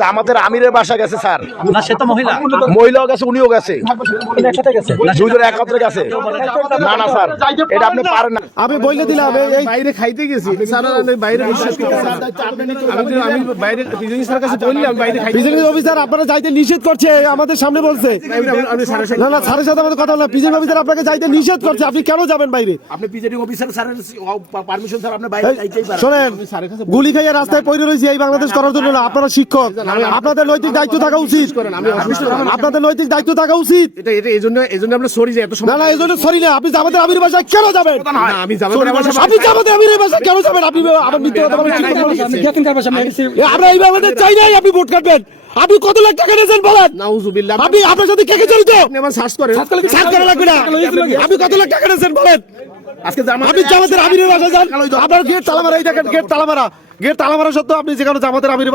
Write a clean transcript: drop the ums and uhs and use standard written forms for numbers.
জামাতের আমিরের বাসা গেছে স্যার, না সে তো মহিলা মহিলাও গেছে, উনিও গেছে, দুজন একত্রে গেছে। না না স্যার, এটা আপনি পারেন না। আমি বলে দিলাম এই বাইরে খাইতে গেছি স্যার, বাইরে বিশ্বাস করতেছি। আমি বাইরে প্রিজনিং স্যার কাছে বললাম বাইরে খাইতে। প্রিজনিং অফিসার আপনারা যাইতে নিষেধ করছে, আমাদের সামনে বলছে। আমি স্যারের সাথে না না, স্যারের সাথে আমাদের কথা বললাম। প্রিজনিং অফিসার আপনাকে যাইতে নিষেধ করছে, আপনি কেন যাবেন বাইরে? আপনি প্রিজনিং অফিসার স্যারের পারমিশন স্যার আপনি বাইরে যাইতেই পারেন। শোনেন, গুলি খাইয়ে রাস্তায় পড়ে রয়েছে এই বাংলাদেশ করার জন্য না। আপনারা শিক্ষক, আপনাদের নৈতিক দায়িত্ব থাকা উচিত। আপনাদের নৈতিক দায়িত্ব থাকা উচিত। এটা এজন্য আমরা সরি যে এত না সময়। না, এই জন্য সরি না। আপনি জামাতের আমির বাসায় কেন যাবেন? না আমি যাবো না। আপনি জামাতের আমিরের বাসায় কেন যাবেন? আপনি আমার মিথ্যে কথা বলেন। আমরা এই বাংলাদেশ চাই নাই আপনি ভোট কাটবেন। আপনি কত লাখ টাকা নিয়েছেন বলেন? নাউজুবিল্লাহ। আপনি আপনার সাথে কে কে জড়িত? আপনি আমার সার্চ করেন। সাত করা লাগবে না। আপনি কত লাখ টাকা নিয়েছেন বলেন? আজকে আপনি জামাতের আমিরের বাসায় যান, আপনার গেট তালা মারা। এই দেখেন গেট তালা মারা, গেট তালা মারা সত্ত্বেও আপনি যেখানে জামাতের আমিরের